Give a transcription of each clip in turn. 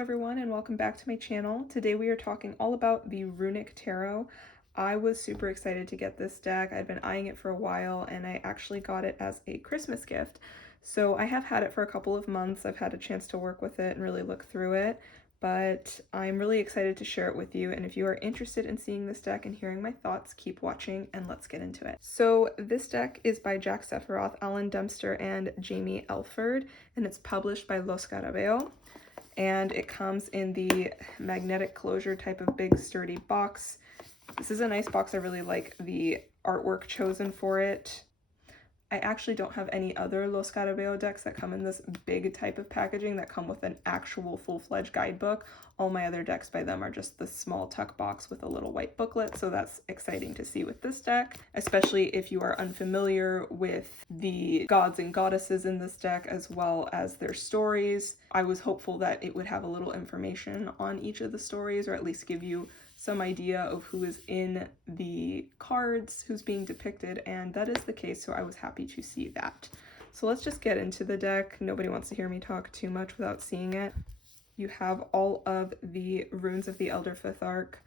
everyone, and welcome back to my channel. Today we are talking all about the Runic Tarot. I was super excited to get this deck. I'd been eyeing it for a while and I actually got it as a Christmas gift. So I have had it for a couple of months. I've had a chance to work with it and really look through it, but I'm really excited to share it with you. And if you are interested in seeing this deck and hearing my thoughts, keep watching and let's get into it. So this deck is by Jack Sephiroth, Alan Dempster, and Jamie Elford, and it's published by Los Carabeo. And it comes in the magnetic closure type of big sturdy box. This is a nice box. I really like the artwork chosen for it. I actually don't have any other Los Carabeo decks that come in this big type of packaging that come with an actual full-fledged guidebook. All my other decks by them are just the small tuck box with a little white booklet, so that's exciting to see with this deck, especially if you are unfamiliar with the gods and goddesses in this deck as well as their stories. I was hopeful that it would have a little information on each of the stories, or at least give you some idea of who is in the cards, who's being depicted, and that is the case, so I was happy to see that. So let's just get into the deck. Nobody wants to hear me talk too much without seeing it. You have all of the runes of the Elder Fifth Arc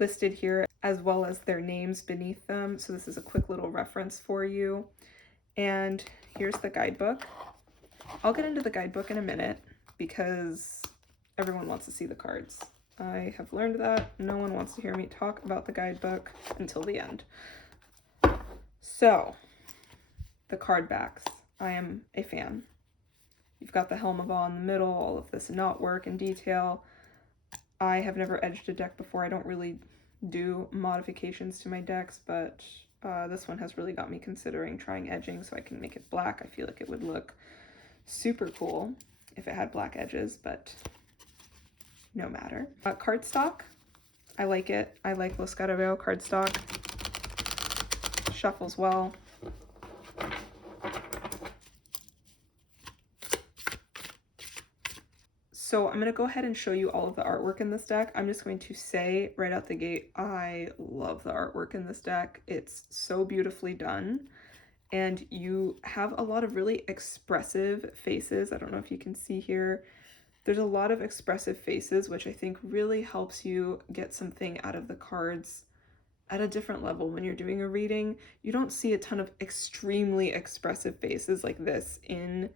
listed here, as well as their names beneath them, so this is a quick little reference for you. And here's the guidebook. I'll get into the guidebook in a minute because everyone wants to see the cards. I have learned that no one wants to hear me talk about the guidebook until the end. So, the card backs. I am a fan. You've got the Helm of Awe in the middle, all of this knotwork and detail. I have never edged a deck before. I don't really do modifications to my decks, but this one has really got me considering trying edging so I can make it black. I feel like it would look super cool if it had black edges, but no matter. Cardstock, I like it. I like Los Carabeo cardstock. Shuffles well. So I'm going to go ahead and show you all of the artwork in this deck. I'm just going to say right out the gate, I love the artwork in this deck. It's so beautifully done. And you have a lot of really expressive faces. I don't know if you can see here. There's a lot of expressive faces, which I think really helps you get something out of the cards at a different level when you're doing a reading. You don't see a ton of extremely expressive faces like this in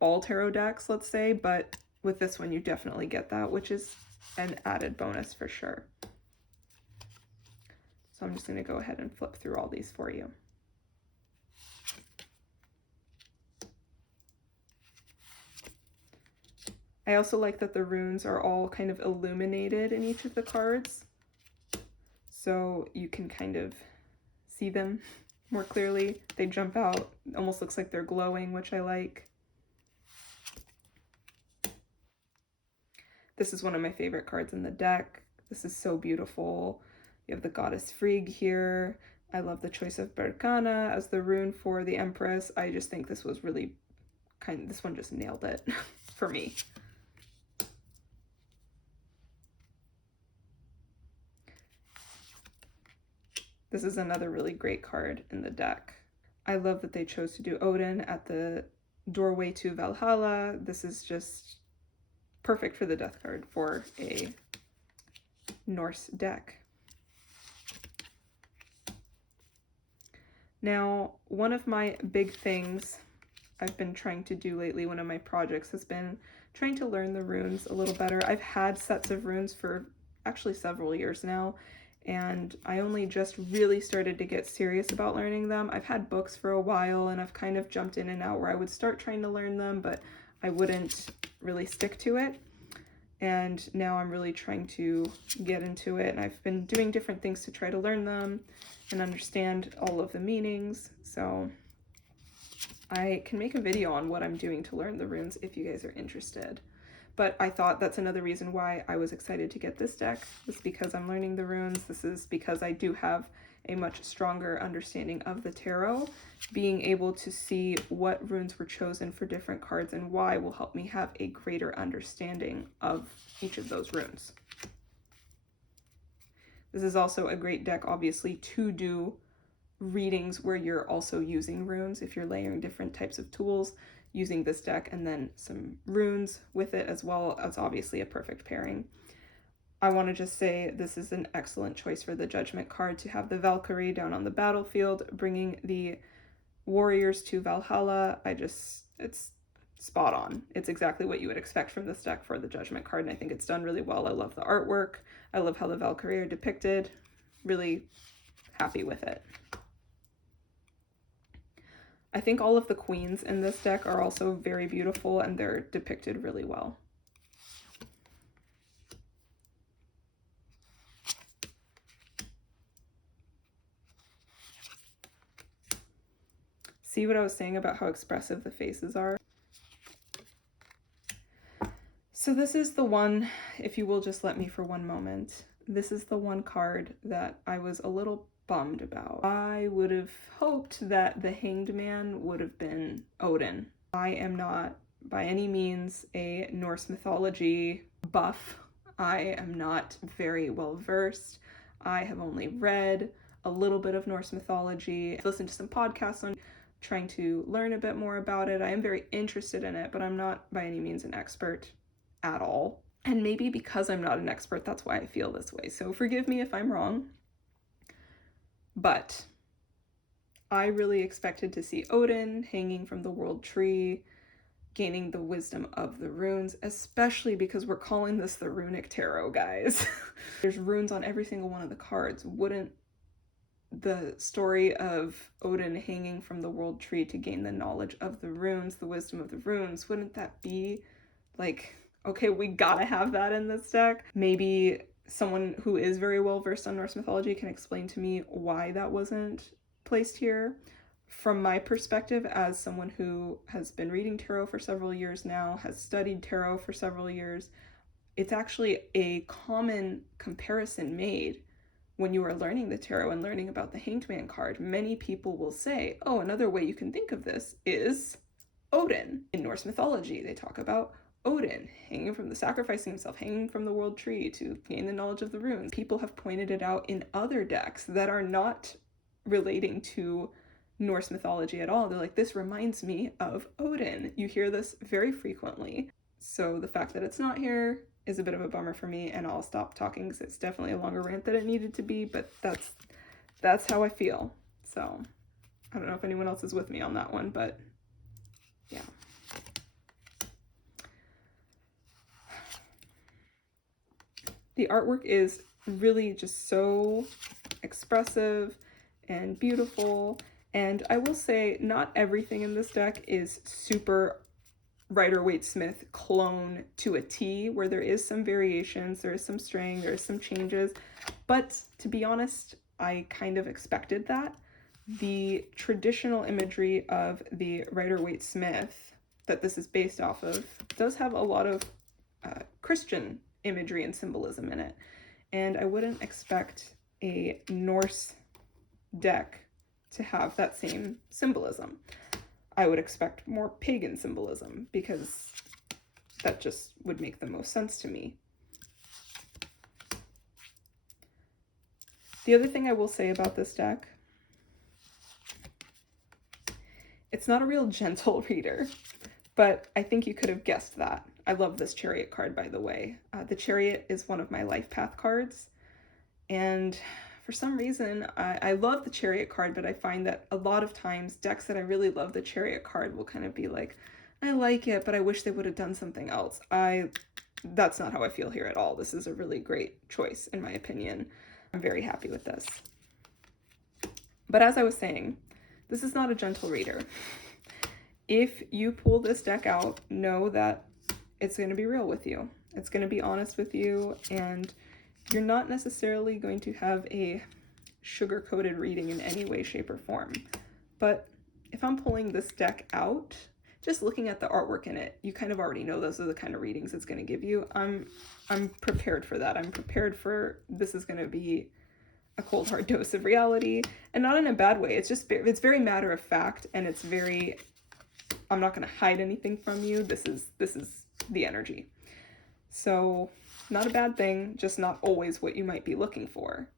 all tarot decks, let's say, but with this one you definitely get that, which is an added bonus for sure. So I'm just going to go ahead and flip through all these for you. I also like that the runes are all kind of illuminated in each of the cards, so you can kind of see them more clearly. They jump out, it almost looks like they're glowing, which I like. This is one of my favorite cards in the deck. This is so beautiful. You have the goddess Frigg here. I love the choice of Berkana as the rune for the Empress. I just think this was really this one just nailed it for me. This is another really great card in the deck. I love that they chose to do Odin at the doorway to Valhalla. This is just perfect for the death card for a Norse deck. Now, one of my big things I've been trying to do lately, one of my projects, has been trying to learn the runes a little better. I've had sets of runes for actually several years now, and I only just really started to get serious about learning them. I've had books for a while and I've kind of jumped in and out where I would start trying to learn them, but I wouldn't really stick to it. And now I'm really trying to get into it, and I've been doing different things to try to learn them and understand all of the meanings. So I can make a video on what I'm doing to learn the runes if you guys are interested. But I thought that's another reason why I was excited to get this deck, was because I'm learning the runes. This is because I do have a much stronger understanding of the tarot. Being able to see what runes were chosen for different cards and why will help me have a greater understanding of each of those runes. This is also a great deck, obviously, to do readings where you're also using runes. If you're layering different types of tools, using this deck and then some runes with it as well, as obviously a perfect pairing. I want to just say this is an excellent choice for the Judgment card to have the Valkyrie down on the battlefield, bringing the warriors to Valhalla. It's spot on. It's exactly what you would expect from this deck for the Judgment card, and I think it's done really well. I love the artwork. I love how the Valkyrie are depicted. Really happy with it. I think all of the queens in this deck are also very beautiful, and they're depicted really well. See what I was saying about how expressive the faces are? So this is the one, if you will just let me for one moment, this is the one card that I was a little bummed about. I would have hoped that the Hanged Man would have been Odin. I am not by any means a Norse mythology buff. I am not very well versed. I have only read a little bit of Norse mythology. I've listened to some podcasts on trying to learn a bit more about it. I am very interested in it, but I'm not by any means an expert at all. And maybe because I'm not an expert, that's why I feel this way. So forgive me if I'm wrong. But I really expected to see Odin hanging from the world tree, gaining the wisdom of the runes, especially because we're calling this the Runic Tarot, guys. There's runes on every single one of the cards. Wouldn't the story of Odin hanging from the world tree to gain the knowledge of the runes, the wisdom of the runes, wouldn't that be like, okay, we gotta have that in this deck? Maybe someone who is very well versed on Norse mythology can explain to me why that wasn't placed here. From my perspective, as someone who has been reading tarot for several years now, has studied tarot for several years, it's actually a common comparison made when you are learning the tarot and learning about the Hanged Man card. Many people will say, oh, another way you can think of this is Odin. In Norse mythology, they talk about Odin hanging from sacrificing himself, hanging from the world tree to gain the knowledge of the runes. People have pointed it out in other decks that are not relating to Norse mythology at all. They're like, this reminds me of Odin. You hear this very frequently. So the fact that it's not here is a bit of a bummer for me, and I'll stop talking because it's definitely a longer rant than it needed to be, but that's how I feel. So I don't know if anyone else is with me on that one, but yeah. The artwork is really just so expressive and beautiful, and I will say not everything in this deck is super Rider-Waite-Smith clone to a T, where there is some variations, there is some straying, there is some changes, but to be honest, I kind of expected that. The traditional imagery of the Rider-Waite-Smith that this is based off of does have a lot of Christian imagery and symbolism in it, and I wouldn't expect a Norse deck to have that same symbolism. I would expect more pagan symbolism because that just would make the most sense to me. The other thing I will say about this deck, it's not a real gentle reader, but I think you could have guessed that. I love this Chariot card, by the way. The Chariot is one of my life path cards, and for some reason, I love the Chariot card, but I find that a lot of times decks that I really love the Chariot card will kind of be like, I like it, but I wish they would have done something else. That's not how I feel here at all. This is a really great choice, in my opinion. I'm very happy with this. But as I was saying, this is not a gentle reader. If you pull this deck out, know that it's going to be real with you. It's going to be honest with you, and you're not necessarily going to have a sugar-coated reading in any way, shape, or form. But if I'm pulling this deck out, just looking at the artwork in it, you kind of already know those are the kind of readings it's going to give you. I'm prepared for that. I'm prepared for this is going to be a cold hard dose of reality, and not in a bad way. It's very matter of fact, and it's very, I'm not going to hide anything from you. This is the energy. So not a bad thing, just not always what you might be looking for.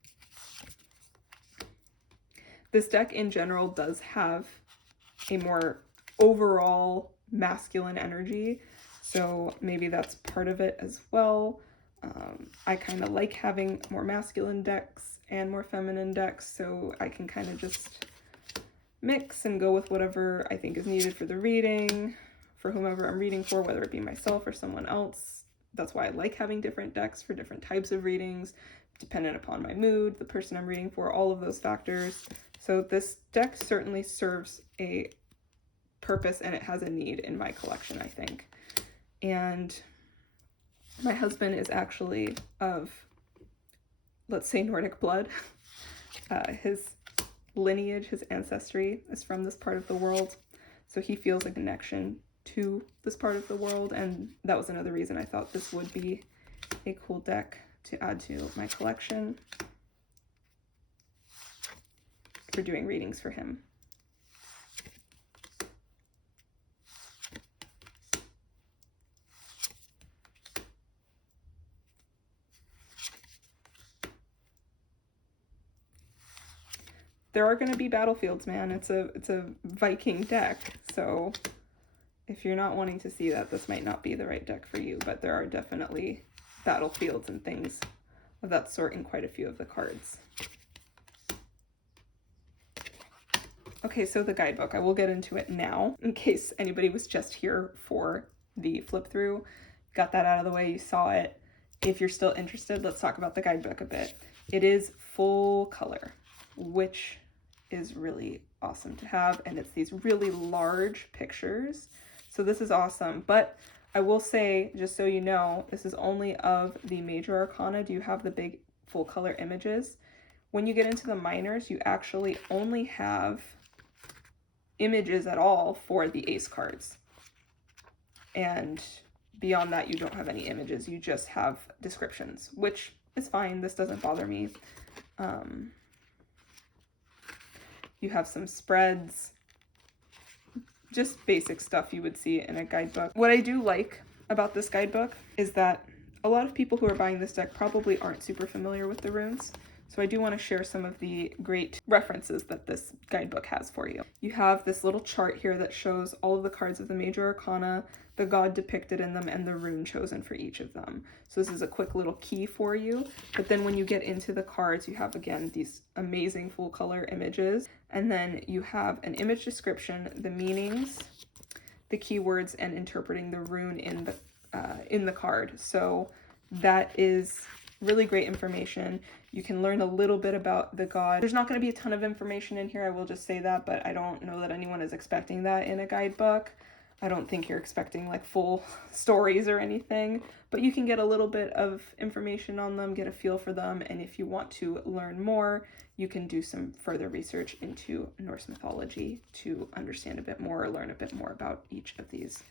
This deck in general does have a more overall masculine energy, so maybe that's part of it as well. I kind of like having more masculine decks and more feminine decks, so I can kind of just mix and go with whatever I think is needed for the reading, for whomever I'm reading for, whether it be myself or someone else. That's why I like having different decks for different types of readings, dependent upon my mood, the person I'm reading for, all of those factors. So this deck certainly serves a purpose and it has a need in my collection, I think. And my husband is actually of, let's say, Nordic blood. His lineage, his ancestry is from this part of the world, so he feels a connection to this part of the world, and that was another reason I thought this would be a cool deck to add to my collection for doing readings for him. There are going to be battlefields, man. It's a Viking deck, so if you're not wanting to see that, this might not be the right deck for you, but there are definitely battlefields and things of that sort in quite a few of the cards. Okay, so the guidebook, I will get into it now in case anybody was just here for the flip through. Got that out of the way, you saw it. If you're still interested, let's talk about the guidebook a bit. It is full color, which is really awesome to have, and it's these really large pictures, so this is awesome. But I will say, just so you know, this is only of the major arcana. Do you have the big full color images? When you get into the minors, you actually only have images at all for the ace cards, and beyond that you don't have any images, you just have descriptions, which is fine. This doesn't bother me. You have some spreads, just basic stuff you would see in a guidebook. What I do like about this guidebook is that a lot of people who are buying this deck probably aren't super familiar with the runes. So I do want to share some of the great references that this guidebook has for you. You have this little chart here that shows all of the cards of the major arcana, the god depicted in them, and the rune chosen for each of them. So this is a quick little key for you. But then when you get into the cards, you have, again, these amazing full color images. And then you have an image description, the meanings, the keywords, and interpreting the rune in the card. So that is really great information. You can learn a little bit about the god. There's not going to be a ton of information in here, I will just say that, but I don't know that anyone is expecting that in a guidebook. I don't think you're expecting like full stories or anything, but you can get a little bit of information on them, get a feel for them, and if you want to learn more, you can do some further research into Norse mythology to understand a bit more or learn a bit more about each of these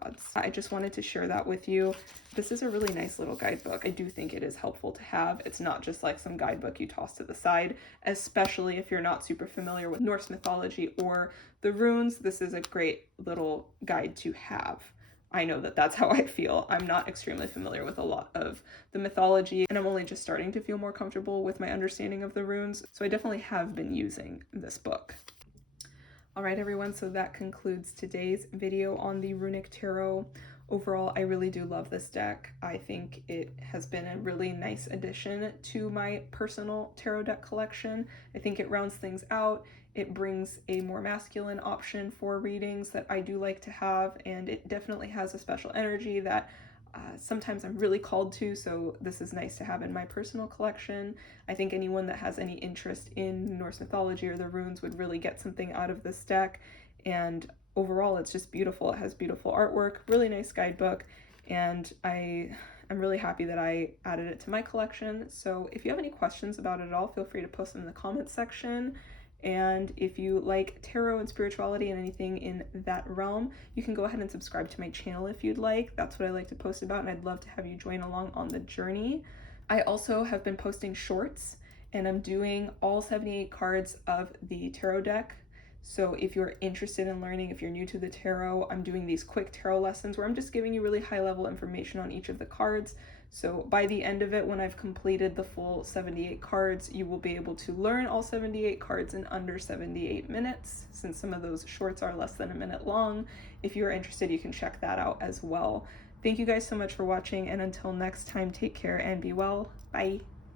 gods. I just wanted to share that with you. This is a really nice little guidebook. I do think it is helpful to have. It's not just like some guidebook you toss to the side, especially if you're not super familiar with Norse mythology or the runes. This is a great little guide to have. I know that that's how I feel. I'm not extremely familiar with a lot of the mythology, and I'm only just starting to feel more comfortable with my understanding of the runes, so I definitely have been using this book. All right, everyone, so that concludes today's video on the Runic Tarot. Overall, I really do love this deck. I think it has been a really nice addition to my personal tarot deck collection. I think it rounds things out. It brings a more masculine option for readings that I do like to have, and it definitely has a special energy that sometimes I'm really called to, so this is nice to have in my personal collection. I think anyone that has any interest in Norse mythology or the runes would really get something out of this deck, and overall it's just beautiful. It has beautiful artwork, really nice guidebook, and I'm really happy that I added it to my collection. So if you have any questions about it at all, feel free to post them in the comments section. And if you like tarot and spirituality and anything in that realm, you can go ahead and subscribe to my channel if you'd like. That's what I like to post about, and I'd love to have you join along on the journey. I also have been posting shorts, and I'm doing all 78 cards of the tarot deck So if you're interested in learning, if you're new to the tarot, I'm doing these quick tarot lessons where I'm just giving you really high level information on each of the cards. So by the end of it, when I've completed the full 78 cards, you will be able to learn all 78 cards in under 78 minutes, since some of those shorts are less than a minute long. If you're interested, you can check that out as well. Thank you guys so much for watching, and until next time, take care and be well. Bye.